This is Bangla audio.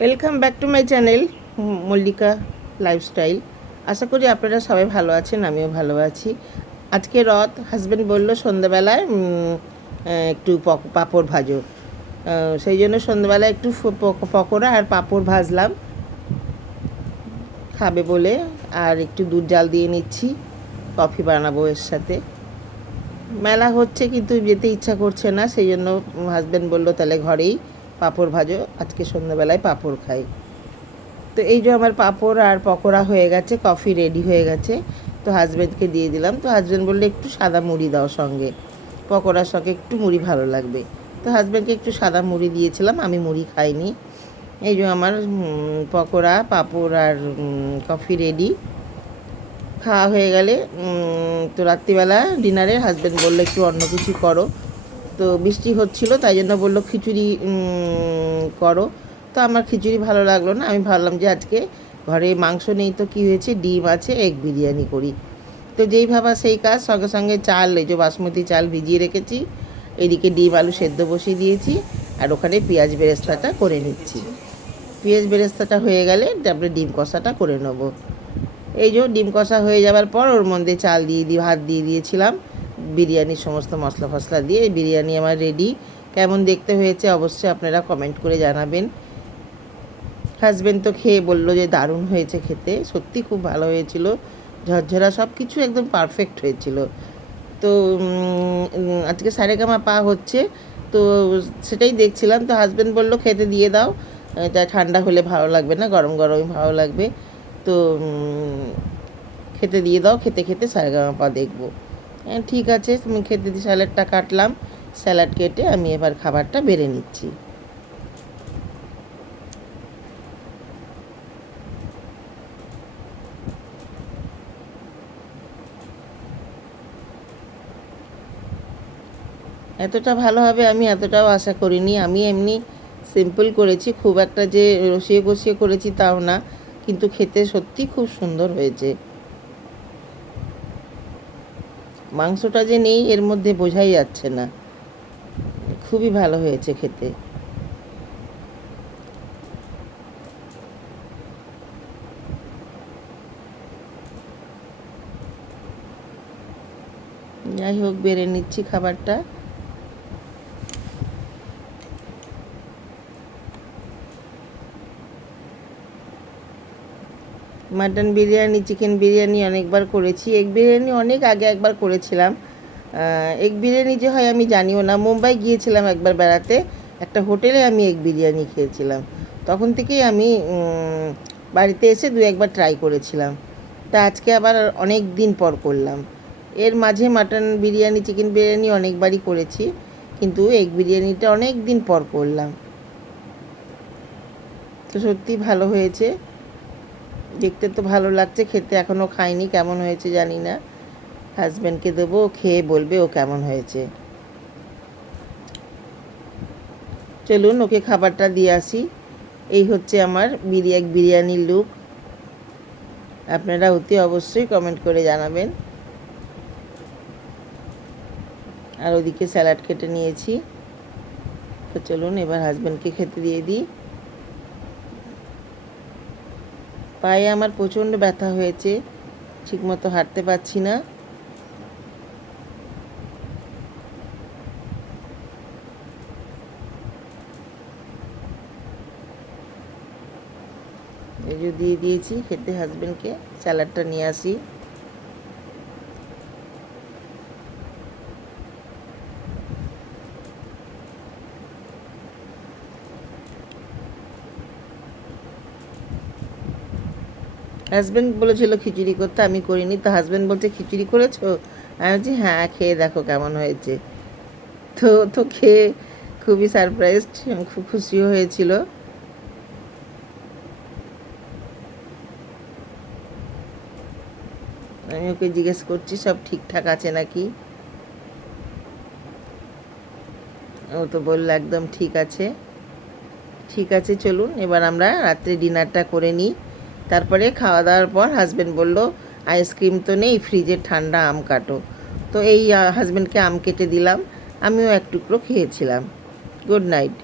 Welcome back to my channel Mallika lifestyle. আশা করি আপনারা সবাই ভালো আছেন, আমিও ভালো আছি। আজকে রথ, হাজব্যান্ড বললো সন্ধ্যাবেলায় একটু পাঁপড় ভাজো, সেই জন্য সন্ধ্যাবেলায় একটু পকোড়া আর পাঁপড় ভাজলাম খাবে বলে। আর একটু দুধ জাল দিয়ে নিচ্ছি, কফি বানাবো এর সাথে। মেলা হচ্ছে কিন্তু যেতে ইচ্ছা করছে না, সেই জন্য হাজব্যান্ড বললো তাহলে ঘরেই পাঁপড় ভাজো, আজকে সন্ধ্যাবেলায় পাঁপড় খাই। তো এই যে আমার পাঁপড় আর পকোড়া হয়ে গেছে, কফি রেডি হয়ে গেছে। তো হাজব্যান্ডকে দিয়ে দিলাম। তো হাজব্যান্ড বললো একটু সাদা মুড়ি দাও সঙ্গে, পকোড়ার সঙ্গে একটু মুড়ি ভালো লাগবে। তো হাজব্যান্ডকে একটু সাদা মুড়ি দিয়েছিলাম, আমি মুড়ি খাইনি। এই যে আমার পকোড়া, পাঁপড় আর কফি রেডি। খাওয়া হয়ে গেলে তো রাত্রিবেলা ডিনারে হাজব্যান্ড বললো একটু অন্য কিছু করো। তো বৃষ্টি হচ্ছিলো, তাই জন্য বললো খিচুড়ি করো। তো আমার খিচুড়ি ভালো লাগলো না, আমি ভাবলাম যে আজকে ঘরে মাংস নেই তো কী হয়েছে, ডিম আছে, এগ বিরিয়ানি করি। তো যেই ভাবা সেই কাজ, সঙ্গে সঙ্গে চাল, এই যে বাসমতি চাল ভিজিয়ে রেখেছি, এদিকে ডিম আলু সেদ্ধ বসিয়ে দিয়েছি, আর ওখানে পেঁয়াজ বেরেস্তাটা করে নিচ্ছি। পেঁয়াজ বেরেস্তাটা হয়ে গেলে তারপরে ডিম কষাটা করে নেবো। এই যে ডিম কষা হয়ে যাওয়ার পর ওর মধ্যে চাল দিয়ে ভাত দিয়ে দিয়েছিলাম, বিরিয়ানির সমস্ত মশলা ফসলা দিয়ে। বিরিয়ানি আমার রেডি। কেমন দেখতে হয়েছে অবশ্যই আপনারা কমেন্ট করে জানাবেন। হাজব্যান্ড তো খেয়ে বললো যে দারুণ হয়েছে খেতে, সত্যি খুব ভালো হয়েছিল, ঝরঝরা সব কিছু একদম পারফেক্ট হয়েছিল। তো আজকে সারেগামা পা হচ্ছে, তো সেটাই দেখছিলাম। তো হাজব্যান্ড বললো খেতে দিয়ে দাও, এটা ঠান্ডা হলে ভালো লাগবে না, গরম গরমই ভালো লাগবে। তো খেতে দিয়ে দাও, খেতে খেতে সারেগামা পা দেখবো। হ্যাঁ ঠিক আছে, তুমি খেতে দিয়ে স্যালাডটা কাটলাম, স্যালাড কেটে আমি এবার খাবারটা বেড়ে নিচ্ছি। এতটা ভালো হবে আমি এতটাও আশা করিনি। আমি এমনি সিম্পল করেছি, খুব একটা যে রসিয়ে কষিয়ে করেছি তাও না, কিন্তু খেতে সত্যি খুব সুন্দর হয়েছে। মাংসটা যে নেই এর মধ্যে বোঝাই যাচ্ছে না, খুবই ভালো হয়েছে খেতে। যাই হোক, বেড়ে নিচ্ছি খাবারটা। মাটন বিরিয়ানি, চিকেন বিরিয়ানি অনেকবার করেছি, এগ বিরিয়ানি অনেক আগে একবার করেছিলাম। এগ বিরিয়ানি যে হয় আমি জানিও না। মুম্বাই গিয়েছিলাম একবার বেড়াতে, একটা হোটেলে আমি এগ বিরিয়ানি খেয়েছিলাম। তখন থেকেই আমি বাড়িতে এসে দু একবার ট্রাই করেছিলাম। তা আজকে আবার অনেক দিন পর করলাম। এর মাঝে মাটন বিরিয়ানি, চিকেন বিরিয়ানি অনেকবারই করেছি, কিন্তু এগ বিরিয়ানিটা অনেক দিন পর করলাম। তো সত্যি ভালো হয়েছে, দেখতে তো ভালো লাগছে, খেতে এখনও খাইনি, কেমন হয়েছে জানি না। হাজব্যান্ডকে দেবো, খেয়ে বলবে ও কেমন হয়েছে। চলুন ওকে খাবারটা দিয়ে আসি। এই হচ্ছে আমার বিরিয়ানির লুক। আপনারা অতি অবশ্যই কমেন্ট করে জানাবেন। আর ওদিকে স্যালাড কেটে নিয়েছি। তো চলুন এবার হাজব্যান্ডকে খেতে দিয়ে দিই। পায়ে আমার প্রচণ্ড ব্যথা হয়েছে, ঠিকমতো হাঁটতে পারছি না। এই যে দিয়ে দিয়েছি খেতে হাজব্যান্ডকে। স্যালাডটা নিয়ে আসি। হাজব্যান্ড বলেছিল খিচুড়ি করতে, আমি করিনি। তো হাজব্যান্ড বলছে খিচুড়ি করেছো? আমি বলছি হ্যাঁ, খেয়ে দেখো কেমন হয়েছে। তো তো খেয়ে খুবই সারপ্রাইজড, খুব খুশিও হয়েছিল। আমি ওকে জিজ্ঞেস করছি সব ঠিকঠাক আছে নাকি। ও তো বললো একদম ঠিক আছে। ঠিক আছে, চলুন এবার আমরা রাত্রে ডিনারটা করে নিই। তারপরে খাওয়া দাওয়ার পর হাজব্যান্ড বলল আইসক্রিম তো নেই, ফ্রিজে ঠান্ডা আম কাটো। তো এই হাজব্যান্ডকে আম কেটে দিলাম, আমিও এক টুকরো খেয়েছিলাম। Good night.